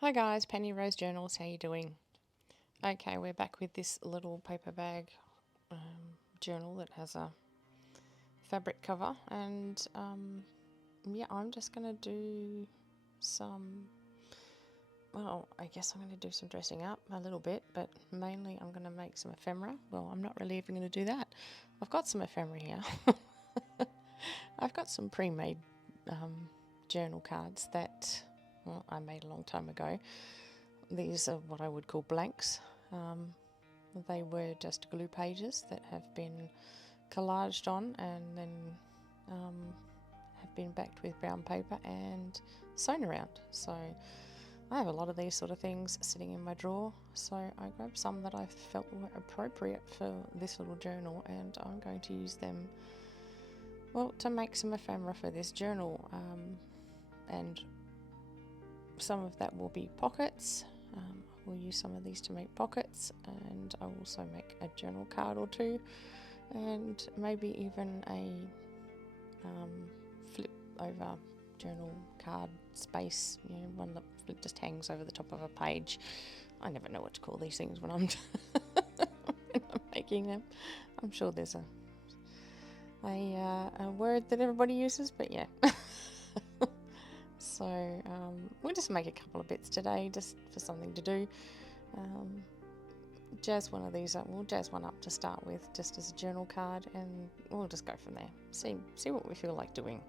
Hi guys, Penny Rose Journals, how you doing? Okay, we're back with this little paper bag journal that has a fabric cover, and yeah, I'm just going to do some, well, I guess I'm going to do some dressing up a little bit, but mainly I'm going to make some ephemera. Well, I'm not really even going to do that. I've got some ephemera here. I've got some pre-made journal cards that, well, I made a long time ago. These are what I would call blanks. They were just glue pages that have been collaged on and then um, have been backed with brown paper and sewn around. So I have a lot of these sort of things sitting in my drawer. So I grabbed some that I felt were appropriate for this little journal, and I'm going to use them, well, to make some ephemera for this journal. And some of that will be pockets. We'll use some of these to make pockets, and I'll also make a journal card or two, and maybe even a flip over journal card space, one that just hangs over the top of a page. I never know what to call these things when I'm, when I'm making them. I'm sure there's a word that everybody uses, but yeah. So we'll just make a couple of bits today, just for something to do. Jazz one of these up. We'll jazz one up to start with, just as a journal card, and we'll just go from there. See what we feel like doing.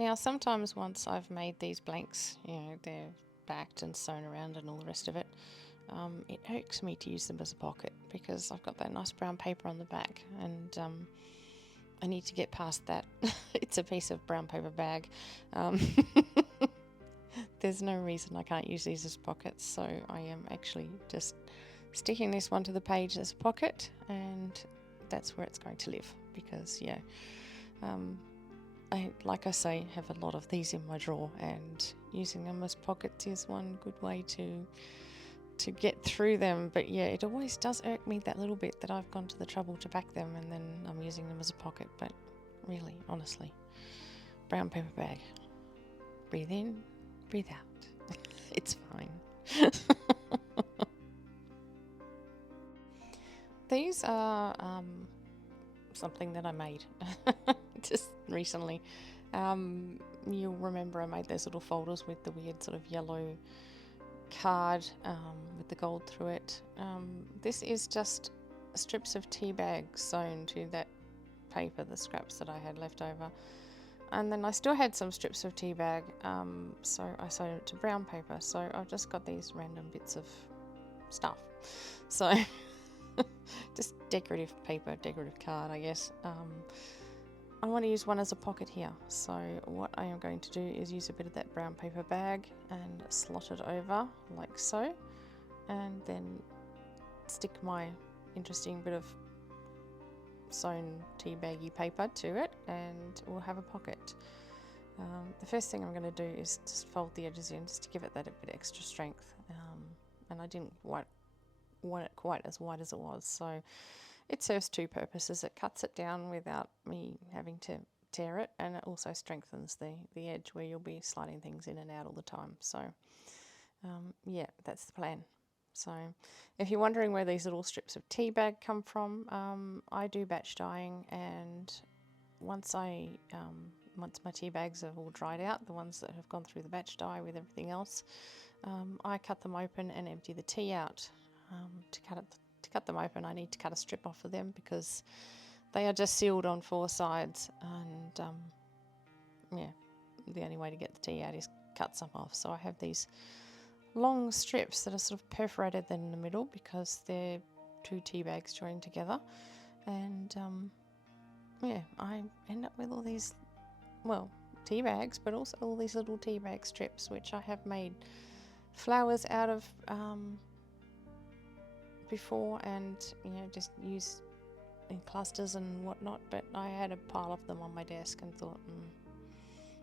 Now, sometimes once I've made these blanks, they're backed and sewn around and all the rest of it, it irks me to use them as a pocket because I've got that nice brown paper on the back, and I need to get past that. It's a piece of brown paper bag. There's no reason I can't use these as pockets, so I am actually just sticking this one to the page as a pocket, and that's where it's going to live because, like I say, have a lot of these in my drawer, and using them as pockets is one good way to get through them. But yeah, it always does irk me that little bit that I've gone to the trouble to back them and then I'm using them as a pocket. But really, honestly, brown paper bag. Breathe in, breathe out. It's fine. These are something that I made just recently. You'll remember I made those little folders with the weird sort of yellow card with the gold through it. This is just strips of tea bag sewn to that paper, the scraps that I had left over. And then I still had some strips of tea bag, so I sewed it to brown paper. So I've just got these random bits of stuff. So just decorative paper, decorative card, I guess. I want to use one as a pocket here. So what I am going to do is use a bit of that brown paper bag and slot it over like so. And then stick my interesting bit of sewn tea baggy paper to it, and we'll have a pocket. The first thing I'm going to do is just fold the edges in just to give it that a bit extra strength, and I didn't want it quite as wide as it was, so it serves two purposes. It cuts it down without me having to tear it, and it also strengthens the edge where you'll be sliding things in and out all the time. So yeah, that's the plan. So if you're wondering where these little strips of tea bag come from, I do batch dyeing, and once my tea bags have all dried out, the ones that have gone through the batch dye with everything else, I cut them open and empty the tea out. To cut them open, I need to cut a strip off of them because they are just sealed on four sides, and yeah, the only way to get the tea out is cut some off. So I have these long strips that are sort of perforated then in the middle because they're two tea bags joined together, and yeah, I end up with all these, well, tea bags, but also all these little tea bag strips, which I have made flowers out of before, and just use in clusters and whatnot. But I had a pile of them on my desk and thought,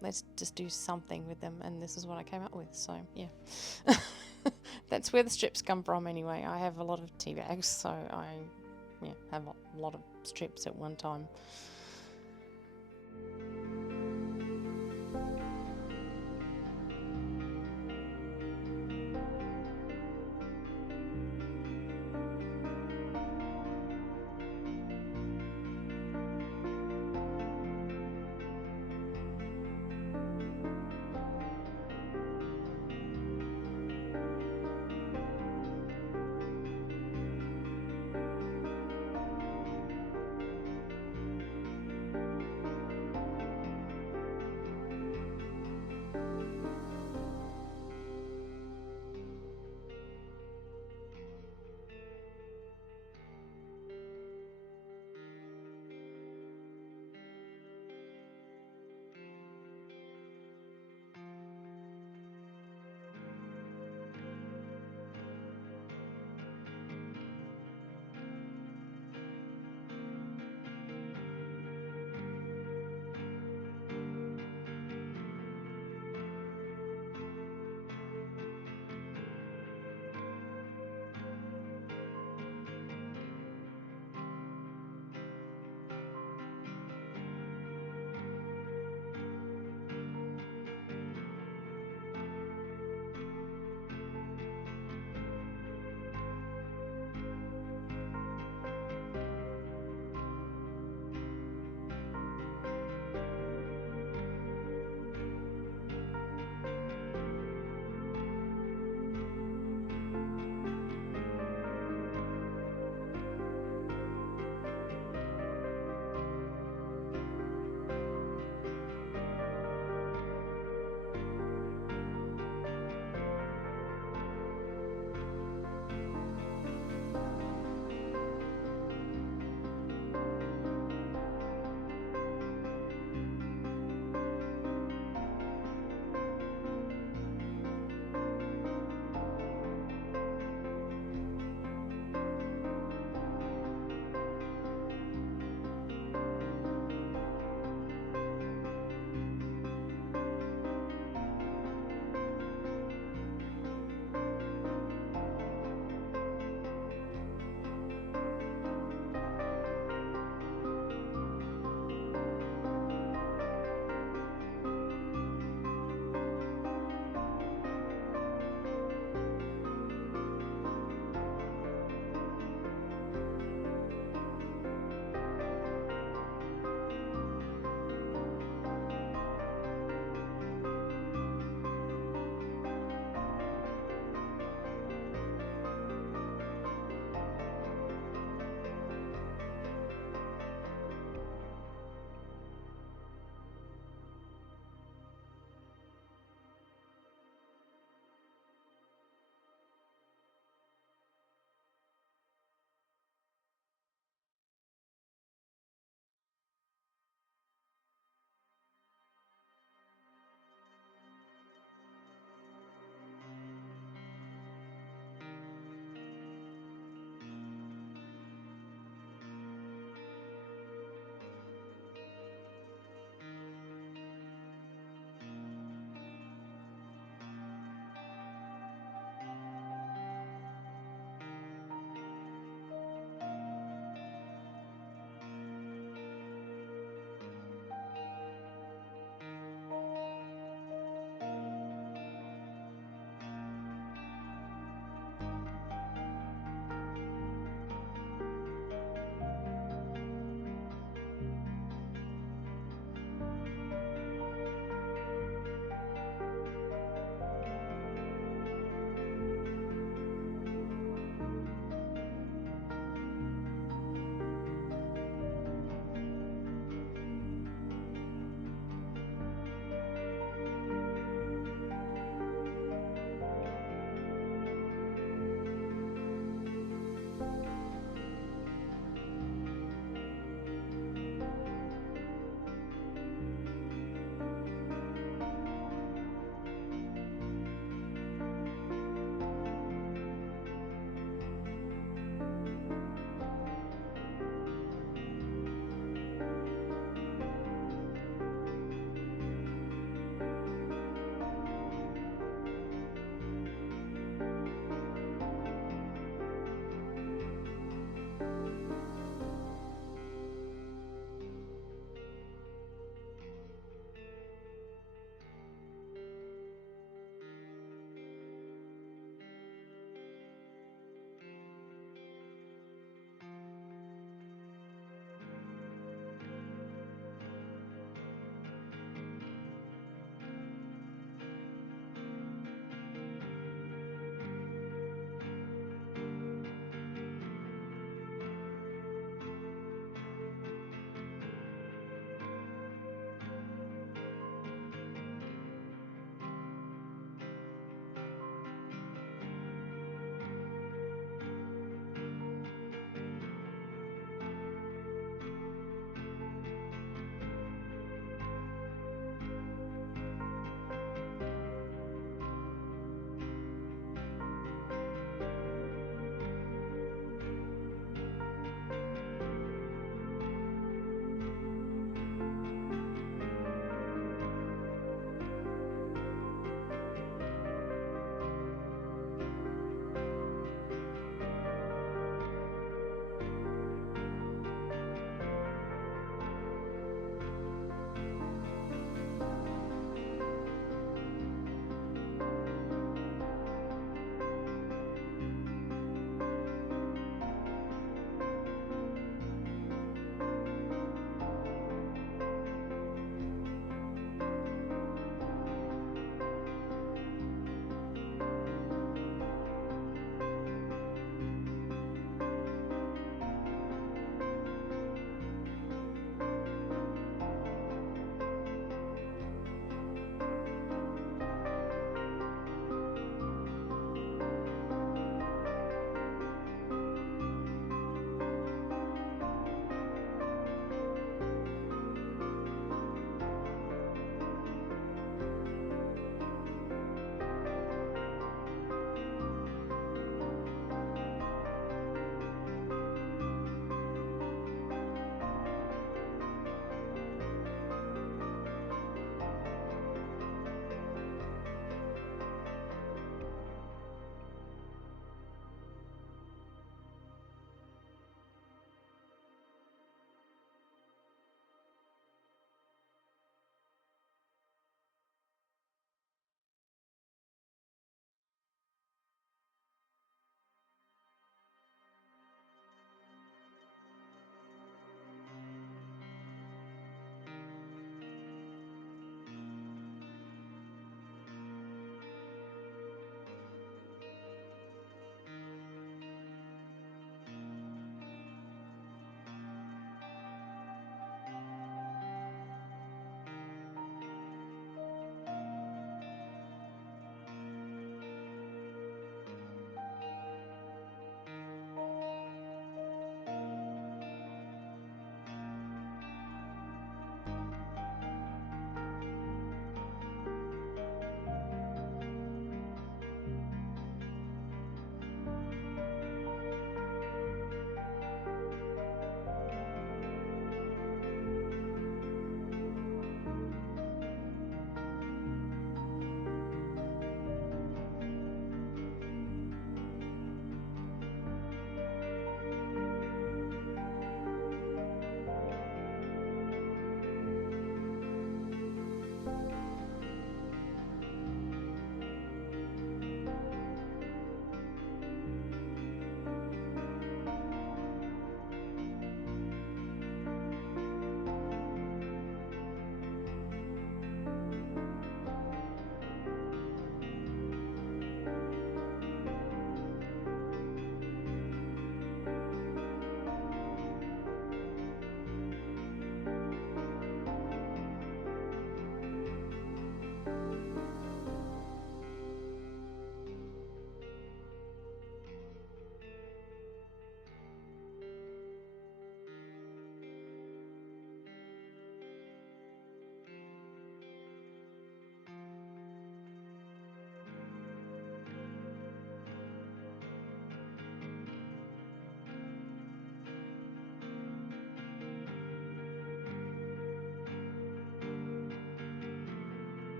let's just do something with them, and this is what I came up with. So yeah, that's where the strips come from anyway. I have a lot of tea bags, so I have a lot of strips at one time.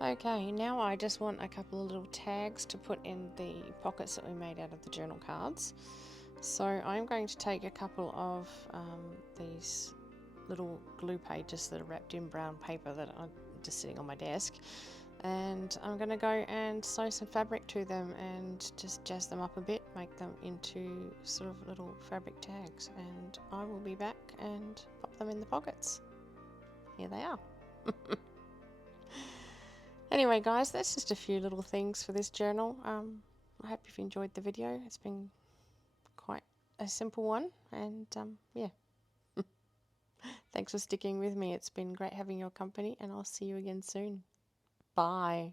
Okay, now I just want a couple of little tags to put in the pockets that we made out of the journal cards. So I'm going to take a couple of these little glue pages that are wrapped in brown paper that are just sitting on my desk, and I'm going to go and sew some fabric to them and just jazz them up a bit, make them into sort of little fabric tags, and I will be back and pop them in the pockets. Here they are. Anyway guys, that's just a few little things for this journal. I hope you've enjoyed the video. It's been quite a simple one, and yeah, thanks for sticking with me. It's been great having your company, and I'll see you again soon. Bye.